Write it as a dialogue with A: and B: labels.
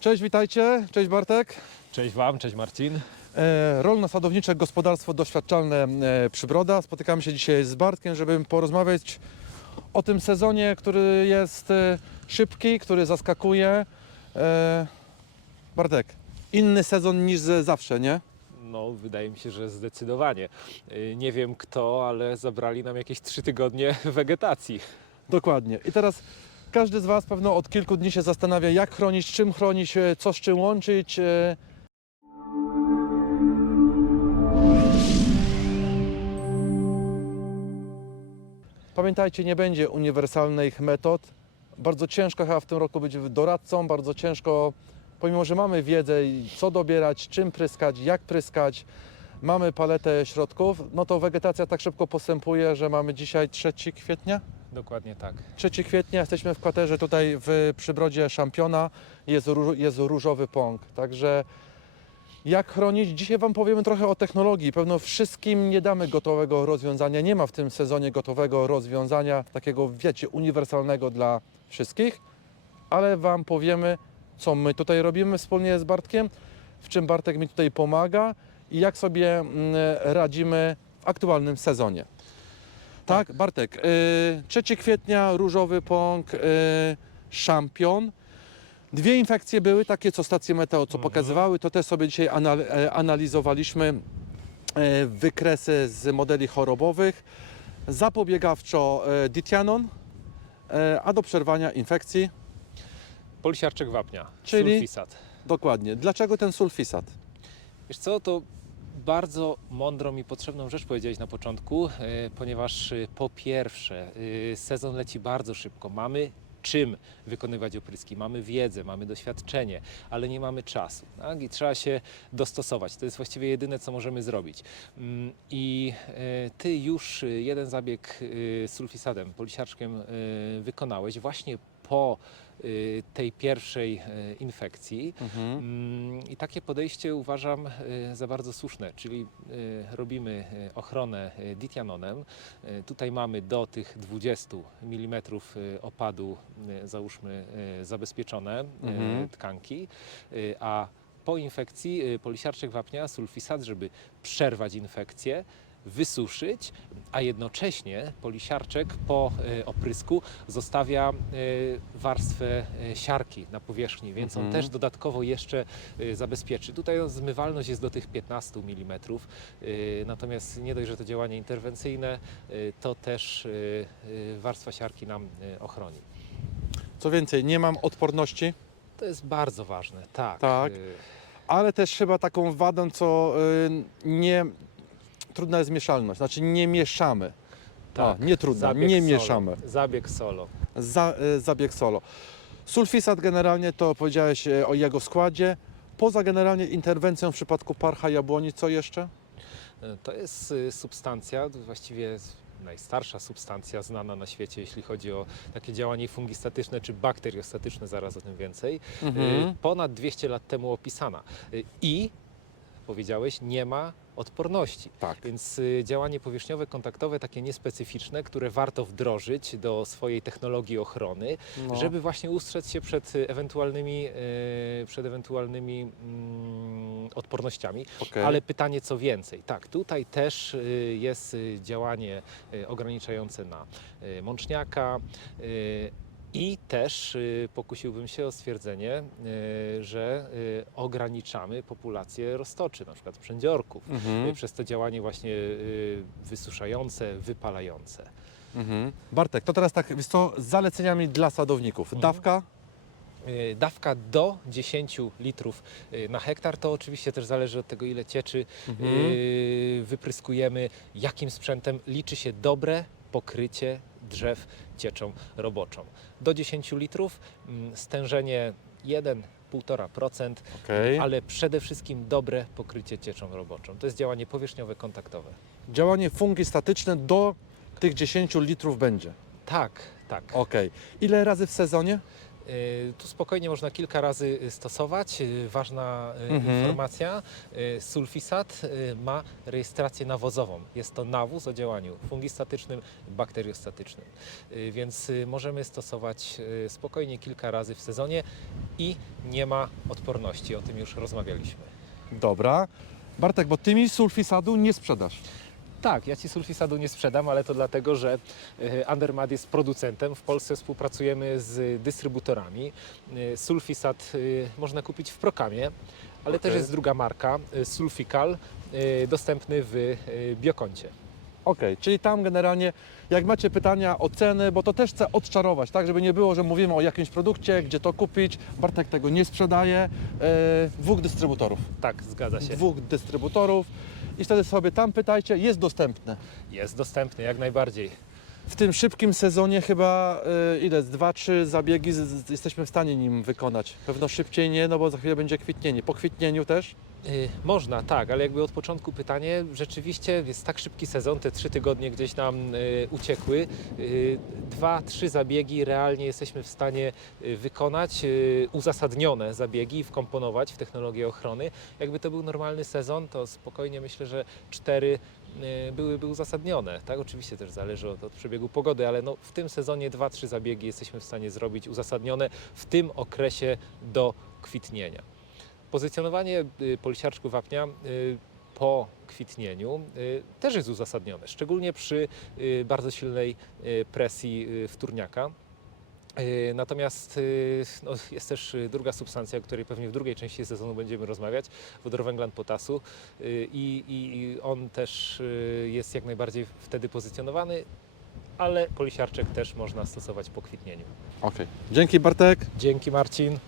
A: Cześć, witajcie. Cześć Bartek.
B: Cześć Wam, cześć Marcin.
A: E, Rolno-sadownicze gospodarstwo doświadczalne e, Przybroda. Spotykamy się dzisiaj z Bartkiem, żeby porozmawiać o tym sezonie, który jest e, szybki, który zaskakuje. E, Bartek, inny sezon niż ze- zawsze, nie?
B: No, wydaje mi się, że zdecydowanie. Nie wiem kto, ale zabrali nam jakieś trzy tygodnie wegetacji.
A: Dokładnie. I teraz każdy z Was pewno od kilku dni się zastanawia, jak chronić, czym chronić, e, co z czym łączyć. e. Pamiętajcie, nie będzie uniwersalnych metod. Bardzo ciężko chyba w tym roku być doradcą, bardzo ciężko, pomimo że mamy wiedzę, co dobierać, czym pryskać, jak pryskać, mamy paletę środków, no to wegetacja tak szybko postępuje, że mamy dzisiaj 3 kwietnia.
B: Dokładnie tak.
A: 3 kwietnia jesteśmy w kwaterze tutaj w przybrodzie szampiona. Jest, ró- jest różowy pąk. Także jak chronić? Dzisiaj Wam powiemy trochę o technologii. Pewno wszystkim nie damy gotowego rozwiązania. Nie ma w tym sezonie gotowego rozwiązania, takiego wiecie, uniwersalnego dla wszystkich, ale Wam powiemy, co my tutaj robimy wspólnie z Bartkiem, w czym Bartek mi tutaj pomaga i jak sobie mm, radzimy w aktualnym sezonie. Tak, Bartek. y, 3 kwietnia, różowy pąk, y, szampion. Dwie infekcje były, takie co stacje meteo, co
B: Mhm.
A: pokazywały, to też sobie dzisiaj anal- e, analizowaliśmy e, wykresy z modeli chorobowych. Zapobiegawczo e, Ditianon, a do przerwania infekcji,
B: Polisiarczek wapnia,
A: Czyli?
B: sulfisat.
A: dokładnie. Dlaczego ten sulfisat?
B: Wiesz co, to bardzo mądrą i potrzebną rzecz powiedziałeś na początku, e, ponieważ e, po pierwsze e, sezon leci bardzo szybko. Mamy czym wykonywać opryski, mamy wiedzę, mamy doświadczenie, ale nie mamy czasu tak? i trzeba się dostosować. To jest właściwie jedyne, co możemy zrobić. Mm, I ty już jeden zabieg sulfisadem, polisiarczkiem wykonałeś właśnie po e, tej pierwszej e, infekcji.
A: Mhm.
B: Mm, I takie podejście uważam e, za bardzo słuszne, czyli robimy ochronę ditianonem. Tutaj mamy do tych 20 mm opadu, załóżmy, zabezpieczone
A: Mhm.
B: tkanki, a po infekcji polisiarczek wapnia, sulfisat, żeby przerwać infekcję, wysuszyć, a jednocześnie polisiarczek po e, oprysku zostawia e, warstwę e, siarki na powierzchni, więc on
A: Mhm.
B: też dodatkowo jeszcze zabezpieczy. Tutaj no, zmywalność jest do tych 15 mm, natomiast nie dość, że to działanie interwencyjne, to też warstwa siarki nam ochroni.
A: Co więcej, nie mam odporności,
B: To jest bardzo ważne, tak.
A: Tak. ale też chyba taką wadą, co y, nie... Trudna jest mieszalność, znaczy nie mieszamy.
B: Tak,
A: O, nie trudno,
B: zabieg
A: nie
B: solo.
A: mieszamy.
B: Zabieg solo.
A: Za, y, zabieg solo. Sulfisat generalnie to powiedziałeś y, o jego składzie. Poza generalnie interwencją w przypadku parcha jabłoni, co jeszcze?
B: E, To jest y, substancja, właściwie najstarsza substancja znana na świecie, jeśli chodzi o takie działanie fungistatyczne czy bakteriostatyczne, zaraz o tym więcej. Y, Ponad 200 lat temu opisana. Y, I powiedziałeś, nie ma odporności.
A: Tak.
B: Więc y, działanie powierzchniowe, kontaktowe, takie niespecyficzne, które warto wdrożyć do swojej technologii ochrony,
A: No.
B: żeby właśnie ustrzec się przed ewentualnymi, y, przed ewentualnymi mm, odpornościami.
A: Okej.
B: Ale pytanie, co więcej? Tak, tutaj też y, jest działanie ograniczające na mączniaka. I też y, pokusiłbym się o stwierdzenie, y, że y, ograniczamy populację roztoczy, na przykład przędziorków,
A: Mhm.
B: przez to działanie właśnie wysuszające, wypalające.
A: Mhm. Bartek, to teraz tak, wiesz co, z zaleceniami dla sadowników.
B: Mhm.
A: Dawka?
B: Dawka do 10 litrów na hektar, to oczywiście też zależy od tego, ile cieczy
A: Mhm.
B: wypryskujemy, jakim sprzętem liczy się dobre pokrycie drzew cieczą roboczą. Do 10 litrów mm, stężenie 1-1,5%,
A: Okej.
B: ale przede wszystkim dobre pokrycie cieczą roboczą. To jest działanie powierzchniowe, kontaktowe.
A: Działanie fungistatyczne do tych 10 litrów będzie.
B: Tak, tak.
A: Okej. Ile razy w sezonie?
B: Y, Tu spokojnie można kilka razy y, stosować. Y, Ważna
A: Mhm.
B: informacja, sulfisat ma rejestrację nawozową. Jest to nawóz o działaniu fungistatycznym, bakteriostatycznym. Więc możemy stosować spokojnie kilka razy w sezonie i nie ma odporności. O tym już rozmawialiśmy.
A: Dobra. Bartek, bo ty mi sulfisadu nie sprzedasz.
B: Tak, ja Ci sulfisadu nie sprzedam, ale to dlatego, że e, Andermad jest producentem. W Polsce współpracujemy z dystrybutorami. E, Sulfisat e, można kupić w Prokamie, ale też
A: Okej.
B: jest druga marka, Sulfical, dostępny w Biokoncie.
A: Okej, czyli tam generalnie, jak macie pytania o ceny, bo to też chcę odczarować, tak, żeby nie było, że mówimy o jakimś produkcie, gdzie to kupić. Bartek tego nie sprzedaje. E, dwóch dystrybutorów.
B: Tak, zgadza się.
A: Dwóch dystrybutorów i wtedy sobie tam pytajcie, jest dostępne.
B: Jest dostępny jak najbardziej.
A: W tym szybkim sezonie chyba e, ile, dwa, trzy zabiegi z, z, jesteśmy w stanie nim wykonać. Pewno szybciej nie, no bo za chwilę będzie kwitnienie. Po kwitnieniu też?
B: Y, Można, tak, ale jakby od początku pytanie, rzeczywiście jest tak szybki sezon, te trzy tygodnie gdzieś nam y, uciekły. Y, dwa, trzy zabiegi realnie jesteśmy w stanie y, wykonać, y, uzasadnione zabiegi, wkomponować w technologię ochrony. Jakby to był normalny sezon, to spokojnie myślę, że cztery y, byłyby uzasadnione. Tak, oczywiście też zależy od, od przebiegu pogody, ale no, w tym sezonie dwa, trzy zabiegi jesteśmy w stanie zrobić uzasadnione w tym okresie do kwitnienia. Pozycjonowanie y, polisiarczku wapnia y, po kwitnieniu y, też jest uzasadnione, szczególnie przy y, bardzo silnej y, presji y, wtórniaka. Y, Natomiast y, no, jest też y, druga substancja, o której pewnie w drugiej części sezonu będziemy rozmawiać, wodorowęglan potasu y, i, i on też jest jak najbardziej wtedy pozycjonowany, ale polisiarczek też można stosować po kwitnieniu.
A: Okej. Dzięki Bartek.
B: Dzięki Marcin.